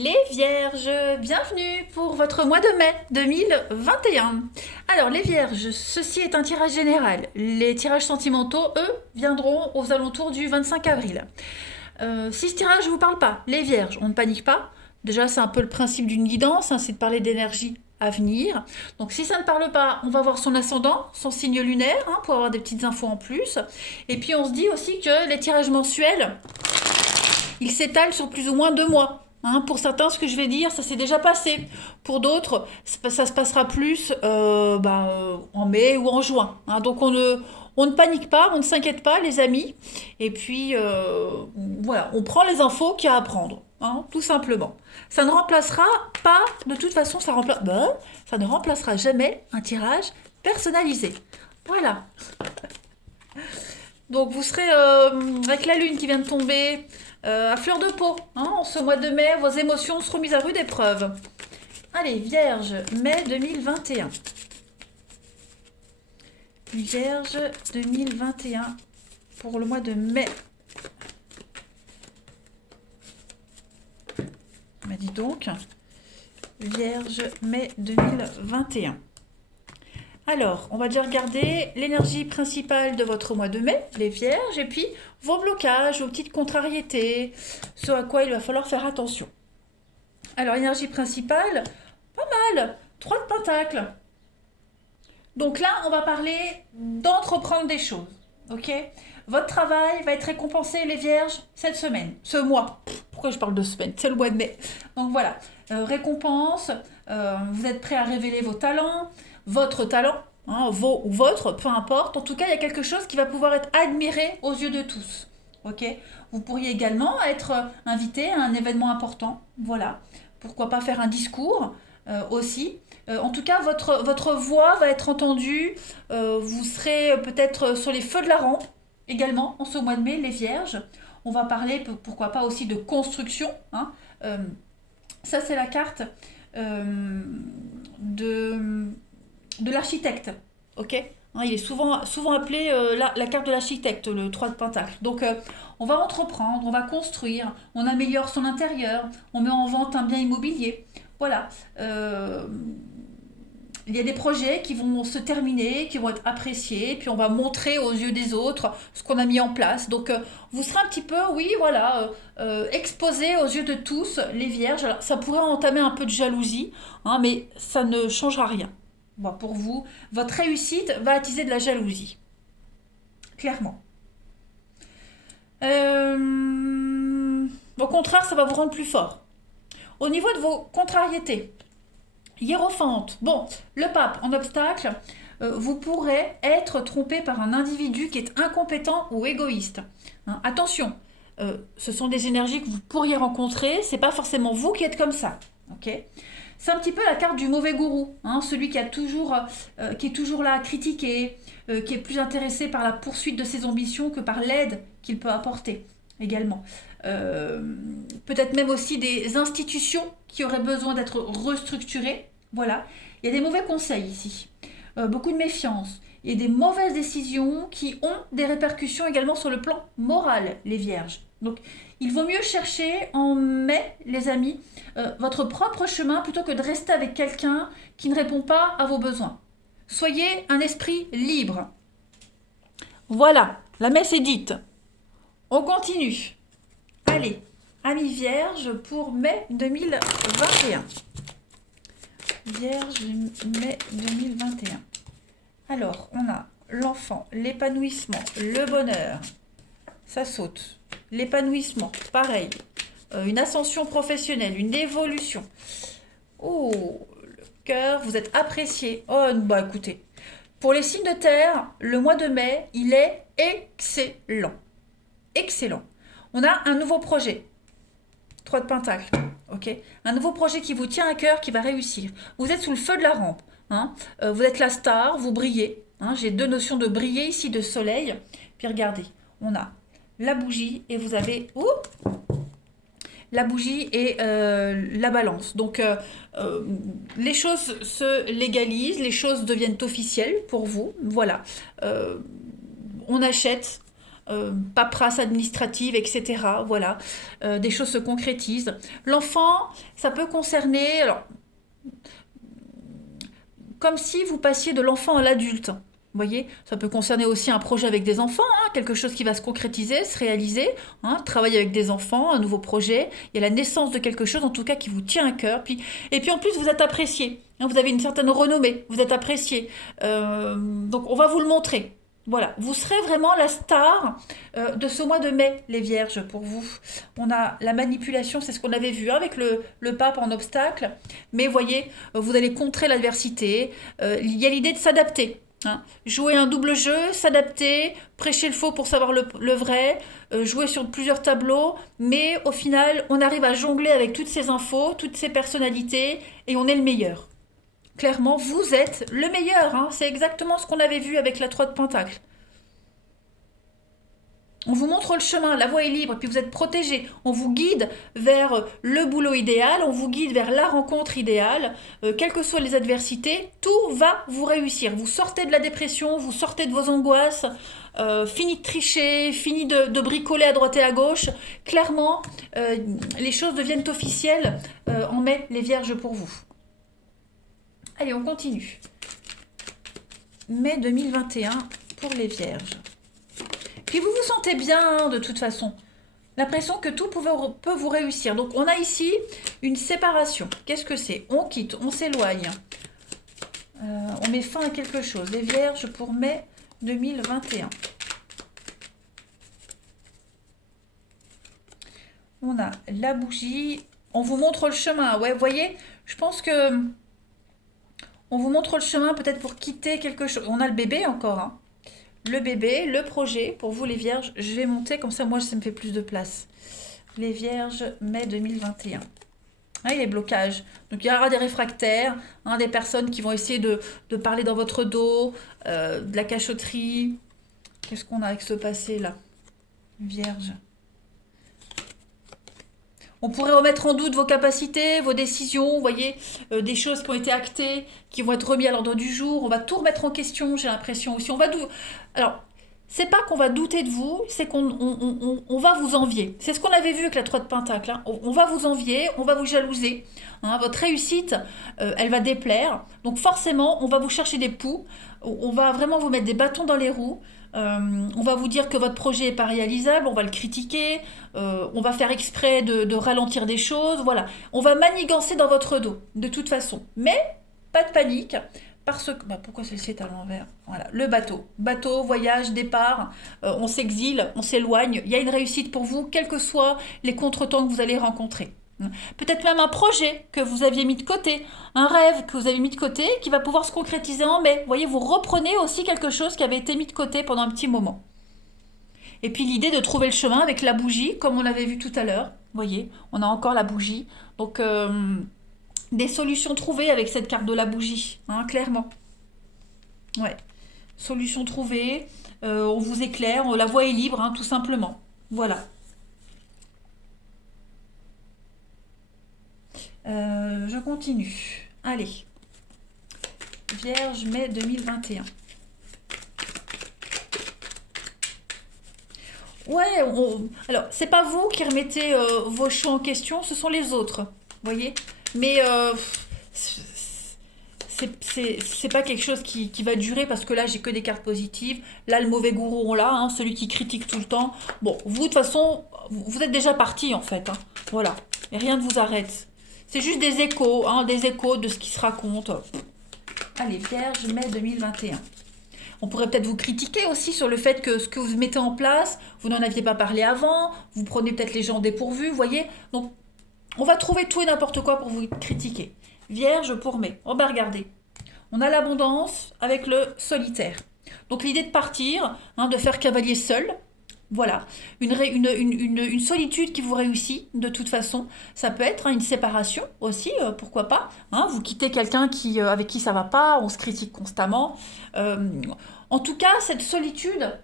Les Vierges, bienvenue pour votre mois de mai 2021. Alors les Vierges, ceci est un tirage général. Les tirages sentimentaux, eux, viendront aux alentours du 25 avril. Si ce tirage ne vous parle pas, les Vierges, on ne panique pas. Déjà, c'est un peu le principe d'une guidance, c'est de parler d'énergie à venir. Donc si ça ne parle pas, on va voir son ascendant, son signe lunaire, pour avoir des petites infos en plus. Et puis on se dit aussi que les tirages mensuels, ils s'étalent sur plus ou moins 2 mois. Pour certains, ce que je vais dire, ça s'est déjà passé. Pour d'autres, ça se passera plus en mai ou en juin. Donc on ne panique pas, on ne s'inquiète pas, les amis. Et puis, voilà, on prend les infos qu'il y a à prendre, tout simplement. Ça ne remplacera pas, de toute façon, ça ne remplacera jamais un tirage personnalisé. Voilà. Donc vous serez avec la lune qui vient de tomber à fleur de peau. En ce mois de mai, vos émotions seront mises à rude épreuve. Allez, Vierge, mai 2021. Vierge 2021 pour le mois de mai. Mais dis donc, Vierge, mai 2021. Alors, on va déjà regarder l'énergie principale de votre mois de mai, les Vierges, et puis vos blocages, vos petites contrariétés, ce à quoi il va falloir faire attention. Alors, énergie principale, pas mal, 3 de Pentacles. Donc là, on va parler d'entreprendre des choses, ok? Votre travail va être récompensé, les Vierges, cette semaine, ce mois. Pourquoi je parle de semaine? C'est le mois de mai. Donc voilà, récompense, vous êtes prêt à révéler vos talents, votre talent, vos ou votre, peu importe. En tout cas, il y a quelque chose qui va pouvoir être admiré aux yeux de tous. Ok. Vous pourriez également être invité à un événement important. Voilà. Pourquoi pas faire un discours aussi. En tout cas, votre voix va être entendue. Vous serez peut-être sur les feux de la rampe également en ce mois de mai, les Vierges. On va parler, pourquoi pas aussi de construction. Ça, c'est la carte de l'architecte, ok. Il est souvent appelé la carte de l'architecte, le 3 de Pentacle. Donc, on va entreprendre, on va construire, on améliore son intérieur, on met en vente un bien immobilier. Voilà. Il y a des projets qui vont se terminer, qui vont être appréciés, puis on va montrer aux yeux des autres ce qu'on a mis en place. Donc, vous serez un petit peu, oui, voilà, exposé aux yeux de tous, les Vierges. Alors, ça pourrait entamer un peu de jalousie, mais ça ne changera rien. Bon, pour vous, votre réussite va attiser de la jalousie. Clairement. Au contraire, ça va vous rendre plus fort. Au niveau de vos contrariétés, Hiérophante, bon, le pape en obstacle, vous pourrez être trompé par un individu qui est incompétent ou égoïste. Attention, ce sont des énergies que vous pourriez rencontrer, c'est pas forcément vous qui êtes comme ça. Ok. C'est un petit peu la carte du mauvais gourou, celui qui est toujours là à critiquer, qui est plus intéressé par la poursuite de ses ambitions que par l'aide qu'il peut apporter également. Peut-être même aussi des institutions qui auraient besoin d'être restructurées. Voilà, il y a des mauvais conseils ici, beaucoup de méfiance et des mauvaises décisions qui ont des répercussions également sur le plan moral, les Vierges. Donc, il vaut mieux chercher en mai, les amis, votre propre chemin plutôt que de rester avec quelqu'un qui ne répond pas à vos besoins. Soyez un esprit libre. Voilà, la messe est dite. On continue. Allez, amis Vierges pour mai 2021. Vierge, mai 2021. Alors, on a l'enfant, l'épanouissement, le bonheur. Ça saute. L'épanouissement, pareil. Une ascension professionnelle, une évolution. Oh, le cœur, vous êtes apprécié. Oh, bah écoutez, pour les signes de terre, le mois de mai, il est excellent. Excellent. On a un nouveau projet. 3 de Pentacle. Ok. Un nouveau projet qui vous tient à cœur, qui va réussir. Vous êtes sous le feu de la rampe. Vous êtes la star, vous brillez. J'ai 2 notions de briller ici, de soleil. Puis regardez, on a la bougie et vous avez la bougie et la balance. Donc, les choses se légalisent, les choses deviennent officielles pour vous. Voilà. On achète paperasse administrative, etc. Voilà, des choses se concrétisent. L'enfant, ça peut concerner, alors, comme si vous passiez de l'enfant à l'adulte. Vous voyez, ça peut concerner aussi un projet avec des enfants, hein, quelque chose qui va se concrétiser, se réaliser, hein, travailler avec des enfants, un nouveau projet. Il y a la naissance de quelque chose, en tout cas, qui vous tient à cœur. Et puis en plus, vous êtes apprécié. Hein, vous avez une certaine renommée, vous êtes apprécié. Donc on va vous le montrer. Voilà, vous serez vraiment la star de ce mois de mai, les vierges, pour vous. On a la manipulation, c'est ce qu'on avait vu, hein, avec le pape en obstacle. Mais voyez, vous allez contrer l'adversité. Il y a l'idée de s'adapter. Hein. Jouer un double jeu, s'adapter, prêcher le faux pour savoir le vrai, jouer sur plusieurs tableaux, mais au final, on arrive à jongler avec toutes ces infos, toutes ces personnalités, et on est le meilleur. Clairement, vous êtes le meilleur. Hein. C'est exactement ce qu'on avait vu avec la 3 de Pentacle. On vous montre le chemin, la voie est libre, et puis vous êtes protégé. On vous guide vers le boulot idéal, on vous guide vers la rencontre idéale. Quelles que soient les adversités, tout va vous réussir. Vous sortez de la dépression, vous sortez de vos angoisses, fini de tricher, fini de bricoler à droite et à gauche. Clairement, les choses deviennent officielles en mai, les vierges, pour vous. Allez, on continue. Mai 2021 pour les vierges. Puis vous vous sentez bien de toute façon. L'impression que tout peut vous réussir. Donc on a ici une séparation. Qu'est-ce que c'est? On quitte, on s'éloigne. On met fin à quelque chose. Les vierges pour mai 2021. On a la bougie. On vous montre le chemin. Ouais, vous voyez, je pense que on vous montre le chemin peut-être pour quitter quelque chose. On a le bébé encore, hein. Le bébé, le projet, pour vous les vierges, je vais monter, comme ça moi ça me fait plus de place. Les vierges, mai 2021. Ah, il y a des blocages. Donc il y aura des réfractaires, hein, des personnes qui vont essayer de parler dans votre dos, de la cachotterie. Qu'est-ce qu'on a avec ce passé là? Vierge. On pourrait remettre en doute vos capacités, vos décisions, vous voyez, des choses qui ont été actées, qui vont être remises à l'ordre du jour. On va tout remettre en question, j'ai l'impression aussi. Alors, c'est pas qu'on va douter de vous, c'est qu'on va vous envier. C'est ce qu'on avait vu avec la 3 de Pentacle. Hein. On va vous envier, on va vous jalouser. Hein. Votre réussite, elle va déplaire. Donc forcément, on va vous chercher des poux. On va vraiment vous mettre des bâtons dans les roues. On va vous dire que votre projet n'est pas réalisable, on va le critiquer, on va faire exprès de ralentir des choses, voilà. On va manigancer dans votre dos, de toute façon. Mais, pas de panique, parce que... pourquoi celle-ci est à l'envers? Voilà, le bateau. Bateau, voyage, départ, on s'exile, on s'éloigne. Il y a une réussite pour vous, quels que soient les contretemps que vous allez rencontrer. Peut-être même un projet que vous aviez mis de côté, un rêve que vous avez mis de côté qui va pouvoir se concrétiser en mai. Vous voyez, vous reprenez aussi quelque chose qui avait été mis de côté pendant un petit moment. Et puis l'idée de trouver le chemin avec la bougie, comme on l'avait vu tout à l'heure. Vous voyez, on a encore la bougie. Donc, des solutions trouvées avec cette carte de la bougie, hein, clairement. Ouais, solution trouvée, on vous éclaire, la voie est libre, hein, tout simplement. Voilà. Je continue. Allez. Vierge, mai 2021. Ouais, alors, c'est pas vous qui remettez vos choix en question, ce sont les autres. Vous voyez? Mais c'est pas quelque chose qui va durer parce que là, j'ai que des cartes positives. Là, le mauvais gourou, on l'a, hein, celui qui critique tout le temps. Bon, vous, de toute façon, vous êtes déjà parti en fait. Hein. Voilà. Et rien ne vous arrête. C'est juste des échos, hein, des échos de ce qui se raconte. Allez, Vierge, mai 2021. On pourrait peut-être vous critiquer aussi sur le fait que ce que vous mettez en place, vous n'en aviez pas parlé avant, vous prenez peut-être les gens dépourvus, vous voyez. Donc, on va trouver tout et n'importe quoi pour vous critiquer. Vierge pour mai. On va regarder. On a l'abondance avec le solitaire. Donc, l'idée de partir, hein, de faire cavalier seul. Voilà, une solitude qui vous réussit de toute façon. Ça peut être, hein, une séparation aussi, pourquoi pas. Hein, vous quittez quelqu'un avec qui ça va pas, on se critique constamment. En tout cas, cette solitude,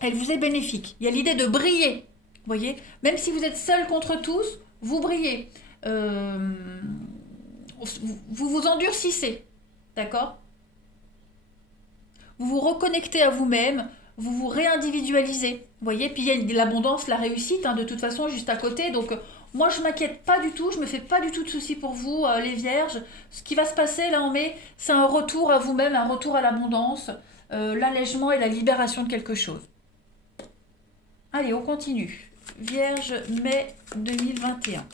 elle vous est bénéfique. Il y a l'idée de briller, vous voyez. Même si vous êtes seul contre tous, vous brillez. Vous vous endurcissez, d'accord? Vous vous reconnectez à vous-même, vous vous réindividualisez. Vous voyez, puis il y a l'abondance, la réussite, hein, de toute façon, juste à côté. Donc, moi, je m'inquiète pas du tout, je me fais pas du tout de soucis pour vous, les vierges. Ce qui va se passer, là, en mai, c'est un retour à vous-même, un retour à l'abondance, l'allègement et la libération de quelque chose. Allez, on continue. Vierge, mai 2021.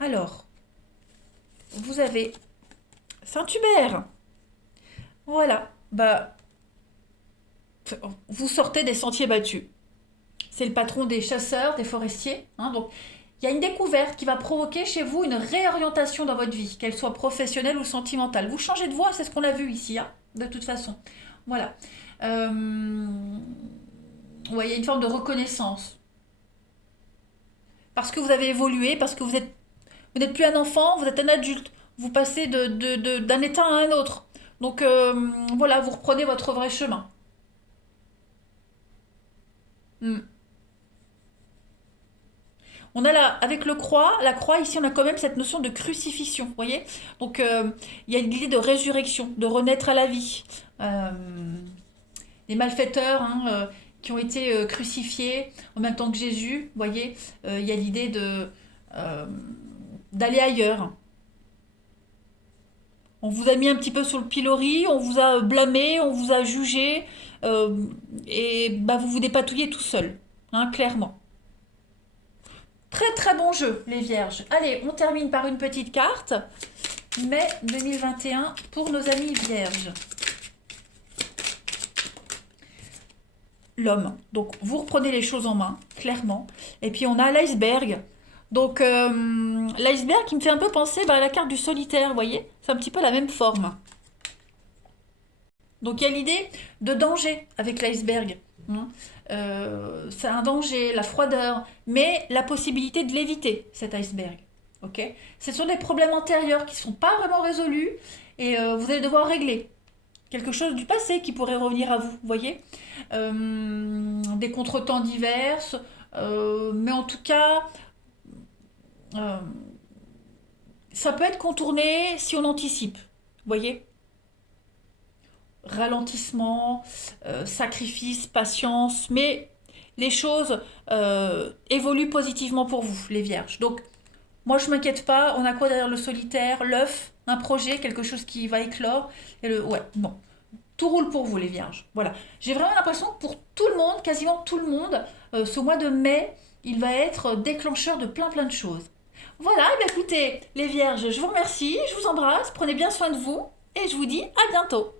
Alors, vous avez Saint-Hubert. Voilà, bah, vous sortez des sentiers battus. C'est le patron des chasseurs, des forestiers, hein, donc il y a une découverte qui va provoquer chez vous une réorientation dans votre vie, qu'elle soit professionnelle ou sentimentale. Vous changez de voie, c'est ce qu'on a vu ici, hein, de toute façon. Voilà. Ouais, il y a une forme de reconnaissance. Parce que vous avez évolué, parce que vous n'êtes plus un enfant, vous êtes un adulte. Vous passez d'un état à un autre. Donc voilà, vous reprenez votre vrai chemin. Hmm. On a là, avec la croix, ici on a quand même cette notion de crucifixion, vous voyez. Donc il y a l'idée de résurrection, de renaître à la vie. Euh, les malfaiteurs, hein, qui ont été crucifiés en même temps que Jésus, vous voyez, il y a l'idée euh, d'aller ailleurs. On vous a mis un petit peu sur le pilori, on vous a blâmé, on vous a jugé, euh, et bah, vous vous dépatouillez tout seul, hein, clairement. Très très bon jeu, les vierges. Allez, on termine par une petite carte. Mai 2021 pour nos amis vierges. L'homme. Donc vous reprenez les choses en main, clairement. Et puis on a l'iceberg. Donc l'iceberg qui me fait un peu penser, bah, à la carte du solitaire, vous voyez. C'est un petit peu la même forme. Donc il y a l'idée de danger avec l'iceberg, hein. C'est un danger, la froideur, mais la possibilité de l'éviter, cet iceberg. Ok. Ce sont des problèmes antérieurs qui ne sont pas vraiment résolus et vous allez devoir régler quelque chose du passé qui pourrait revenir à vous, vous voyez. Des contretemps divers, mais en tout cas, euh, ça peut être contourné si on anticipe, vous voyez. Ralentissement, sacrifice, patience, mais les choses évoluent positivement pour vous, les vierges. Donc, moi, je m'inquiète pas. On a quoi derrière le solitaire? L'œuf, un projet, quelque chose qui va éclore. Et ouais, bon. Tout roule pour vous, les vierges. Voilà. J'ai vraiment l'impression que pour tout le monde, quasiment tout le monde, ce mois de mai, il va être déclencheur de plein plein de choses. Voilà, et bien écoutez, les vierges, je vous remercie, je vous embrasse, prenez bien soin de vous, et je vous dis à bientôt.